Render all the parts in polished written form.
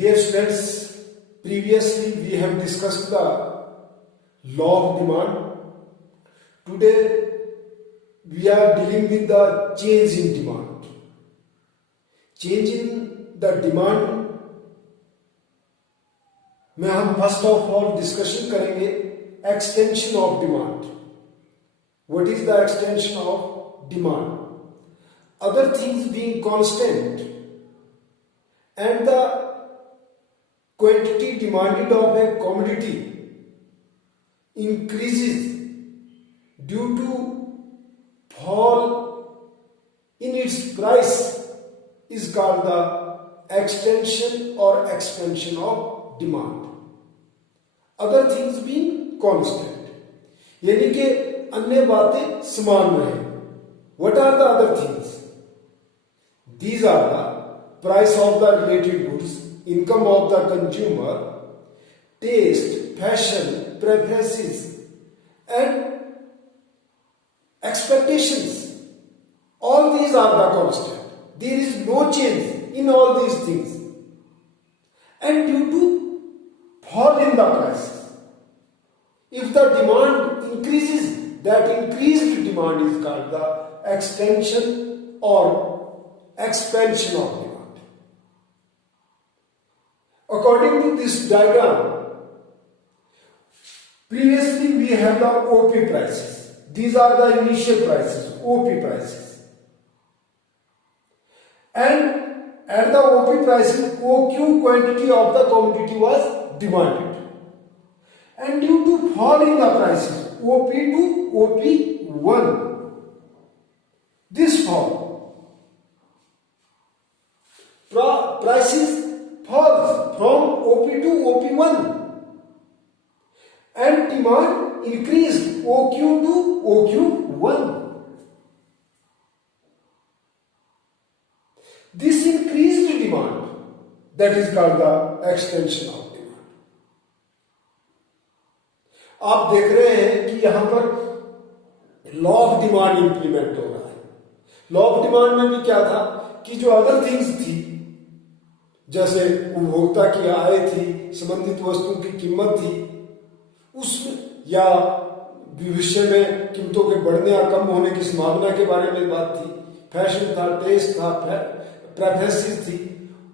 Dear students, previously we have discussed the law of demand. Today we are dealing with the change in demand. Change in the demand में हम first of all discussion करेंगे extension of demand. What is the extension of demand? Other things being constant and the quantity demanded of a commodity increases due to fall in its price is called the extension or expansion of demand. Other things being constant, यानी कि अन्य बातें समान रहे. What are the other things? These are the price of the related goods, income of the consumer, taste, fashion, preferences, and expectations. All these are the constant. There is no change in all these things. And due to fall in the prices, if the demand increases, that increased demand is called the extension or expansion of demand. According to this diagram, previously we have the OP prices. These are the initial prices, OP prices. And at the OP prices, OQ quantity of the commodity was demanded. And due to fall in the prices, OP to OP1, this fall, prices falls from OP to OP1 and demand increased OQ to OQ1. This increased demand, that is called the extension of demand. आप देख रहे हैं कि यहां पर law of demand implement हो रहा है. लॉ ऑफ डिमांड में भी क्या था कि जो अदर थिंग्स थी, जैसे उपभोक्ता की आय थी, संबंधित वस्तुओं की कीमत थी, उसमें या भविष्य में कीमतों के बढ़ने या कम होने की संभावना के बारे में बात थी, फैशन था, टेस्ट था, प्रेफरेंसेस थी.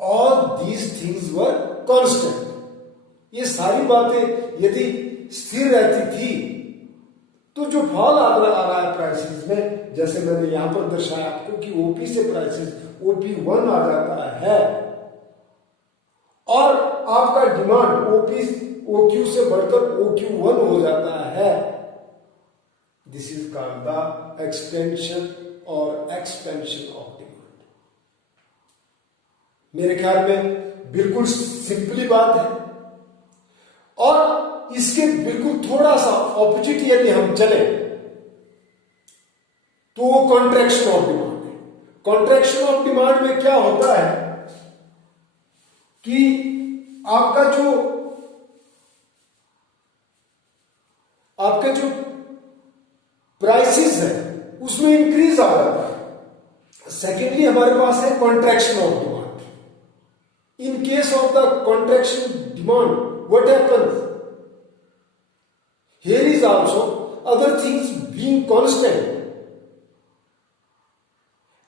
All these things were constant. ये सारी बातें यदि स्थिर रहती थी तो जो फॉल आ रहा है प्राइसेस में, जैसे मैंने यहां पर दर्शाया आपको कि ओपी से प्राइसेस OP1 आ जाता है और आपका डिमांड OQ से बढ़कर OQ1 हो जाता है. This is called the extension और एक्सपेंशन ऑफ डिमांड. मेरे ख्याल में बिल्कुल सिंपली बात है. और इसके बिल्कुल थोड़ा सा ऑपोजिट यदि हम चले तो वो कॉन्ट्रैक्शन ऑफ डिमांड है. कॉन्ट्रैक्शन ऑफ डिमांड में क्या होता है कि आपका जो प्राइसेस है उसमें इंक्रीज आ जाता है. सेकेंडली हमारे पास है contraction of demand. In case of the contraction demand what happens, here is also other things being constant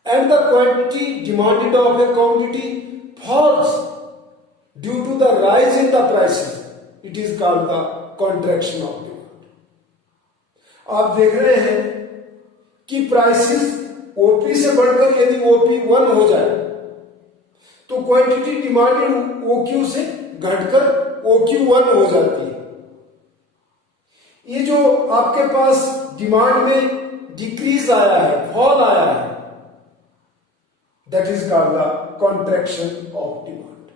and the quantity demanded of a commodity falls due to the rise in the prices. It is called the contraction of demand. आप देख रहे हैं कि prices OP से बढ़कर यदि OP1 हो जाए तो क्वांटिटी डिमांडेड OQ से घटकर OQ1 हो जाती है. ये जो आपके पास डिमांड में डिक्रीज आया है, फॉल आया है, that is called the contraction of demand.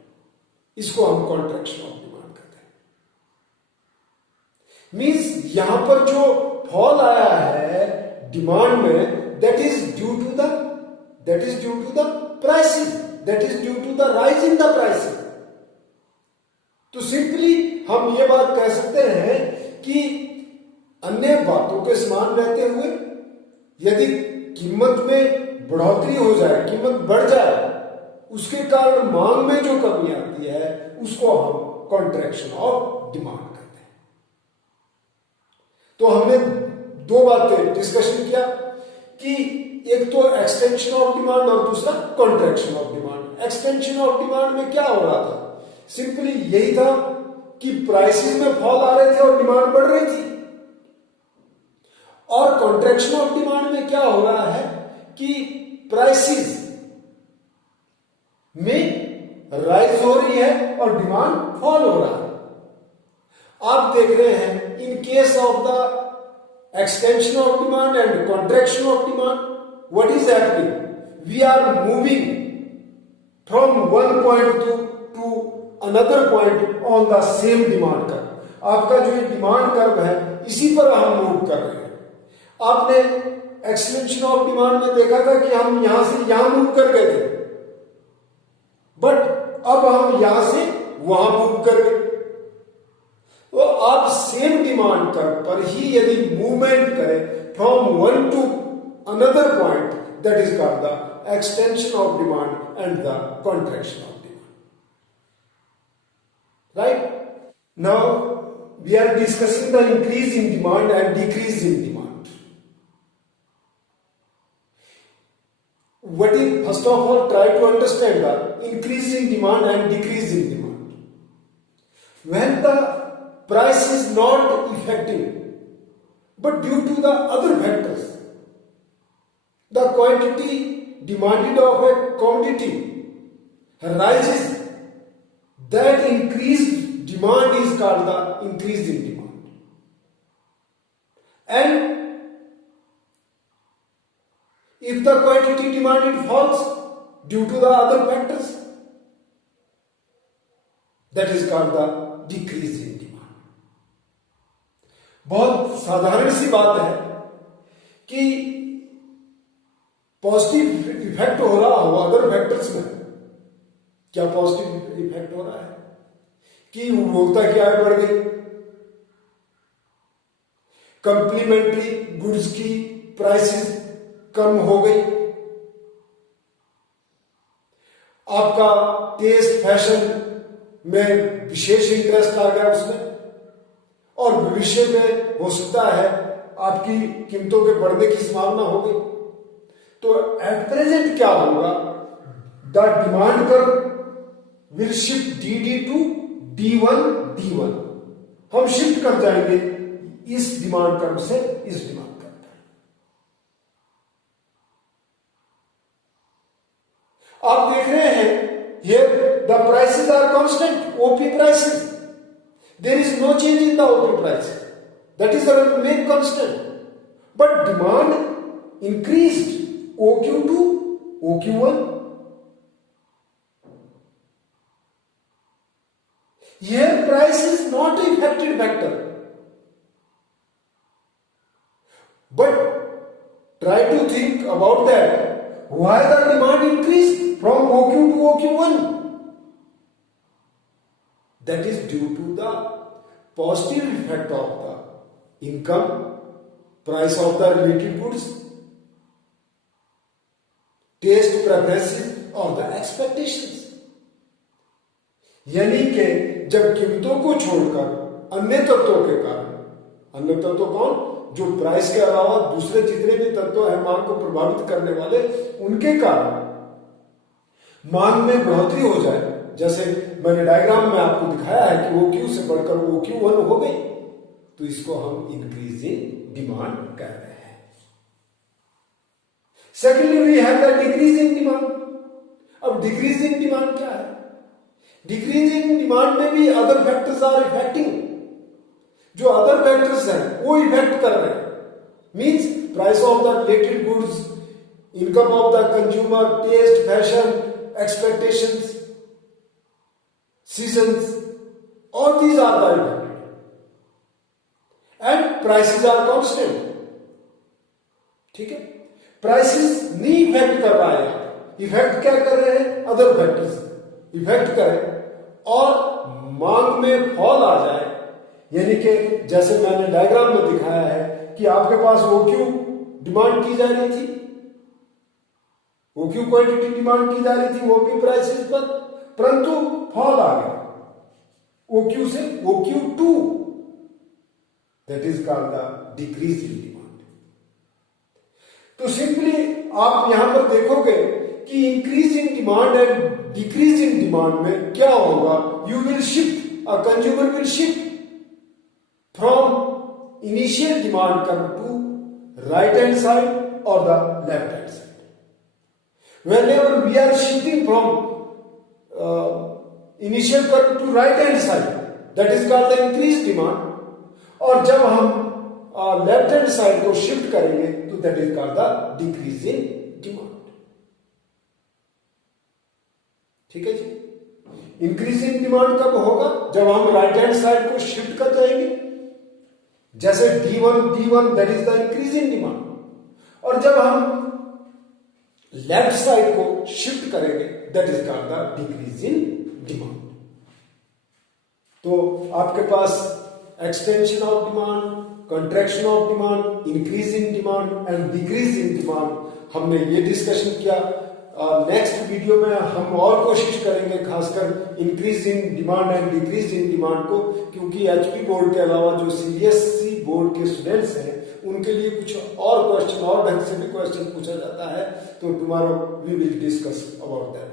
इसको हम कॉन्ट्रैक्शन ऑफ डिमांड कहते हैं. मींस यहां पर जो फॉल आया है डिमांड में, that is due to the prices, that is due to the rise in the prices. तो सिंपली हम ये बात कह सकते हैं कि अन्य बातों के समान रहते हुए यदि कीमत में बढ़ोतरी हो जाए, कीमत बढ़ जाए, उसके कारण मांग में जो कमी आती है उसको हम कॉन्ट्रैक्शन ऑफ डिमांड कहते हैं। तो हमने दो बातें डिस्कशन किया कि एक तो एक्सटेंशन ऑफ डिमांड और दूसरा contraction of demand. Extension of demand में क्या हो रहा था? सिंपली यही था कि प्राइसेस में फॉल आ रहे थे और डिमांड बढ़ रही थी। और कॉन्ट्रैक्शन ऑफ डिमांड में क्या हो रहा है कि प्राइसेस में राइज हो रही है और डिमांड फॉल हो रहा है। आप देख रहे हैं in case of the extension of demand and contraction of demand, what is happening? We are moving from one point to another point on the same demand curve. आपका जो डिमांड कर्व है इसी पर हम मूव कर रहे हैं। आपने एक्सटेंशन ऑफ डिमांड में देखा था कि हम यहां से यहां मूव कर गए थे, बट अब हम यहां से वहां मूव कर गए। तो आप सेम डिमांड कर्व पर ही यदि मूवमेंट करें from one to another point, that is called the extension of demand and the contraction of demand. Right now we are discussing the increase in demand and decrease in demand. What is, first of all, try to understand the increase in demand and decrease in demand. When the price is not effective, but due to the other factors, the quantity demanded of a commodity rises, that increased demand is called the increase in demand. And if the quantity demanded falls due to the other factors, that is called the decrease in demand. बहुत साधारण सी बात है कि positive effect हो रहा हो other factors में। क्या पॉजिटिव इफेक्ट हो रहा है कि उपभोक्ता की आय बढ़ गई, कंप्लीमेंट्री गुड्स की प्राइसेस कम हो गई, आपका टेस्ट फैशन में विशेष इंटरेस्ट आ गया उसमें, और भविष्य में हो सकता है आपकी कीमतों के बढ़ने की संभावना हो गई। तो एट प्रेजेंट क्या होगा? The demand curve will shift D to D1 हम शिफ्ट कर जाएंगे इस डिमांड कर्व से इस डिमांड। आप देख रहे हैं here the prices are constant, OP prices, there is no change in the OP prices, that is the main constant, but demand increased OQ to OQ1. Here price is not a effective factor, but try to think about that. Why the demand increased from OQ to OQ1? That is due to the positive effect of the income, price of the related goods, taste preferences और the expectations। यानी कि जब कीमतों को छोड़कर अन्य तत्वों के कारण, अन्य तत्व कौन? जो प्राइस के अलावा दूसरे जितने भी तत्व है मांग को प्रभावित करने वाले, उनके कारण मांग में बढ़ोतरी हो जाए, जैसे मैंने डायग्राम में आपको दिखाया है कि OQ से बढ़कर OQ1 हो गई, तो इसको हम इंक्रीज इन डिमांड कह रहे हैं। Secondly we have the decrease in demand. अब डिक्रीज इन डिमांड क्या है? डिक्रीज इन डिमांड में भी अदर फैक्टर्स आर इफेक्टिंग। जो अदर फैक्टर्स हैं वो इफेक्ट कर रहे हैं, means price of the related goods, income of the consumer, taste, fashion, expectations, seasons, all these are the affected, and prices are constant। ठीक है, प्राइसेस नहीं effect कर रहा है, इफेक्ट क्या कर रहे हैं? अदर फैक्टर्स इफेक्ट करें और मांग में फॉल आ जाए, यानी कि जैसे मैंने डायग्राम में दिखाया है कि आपके पास OQ डिमांड की जा रही थी, ओक्यू क्वांटिटी डिमांड की जा रही थी ओपी प्राइसेस पर, परंतु फॉल आ गया ओक्यू से OQ two, that is called the decrease in demand. तो सिंपली आप यहां पर देखोगे कि increase in demand and decrease in demand में क्या होगा, you will shift, a consumer will shift from initial demand curve to right hand side और the left hand side. Whenever we are shifting from initial curve to right hand side, that is called the increased demand, और जब हम left hand side को shift करेंगे तो that is called the decrease in demand. ठीक है जी। Increase in demand कब होगा, जब हम राइट हैंड साइड को शिफ्ट कर जाएंगे, जैसे D1 that is the increase in demand, और जब हम लेफ्ट साइड को शिफ्ट करेंगे that is called the decrease in demand. तो आपके पास extension of demand, contraction of demand, increase in demand and decrease in demand, हमने ये डिस्कशन किया। नेक्स्ट वीडियो में हम और कोशिश करेंगे खासकर increase in demand and decrease in demand को, क्योंकि एचपी बोर्ड के अलावा जो सीबीएसई बोर्ड के स्टूडेंट्स हैं उनके लिए कुछ और क्वेश्चन और ढंग से भी क्वेश्चन पूछा जाता है, तो tomorrow we will discuss about that.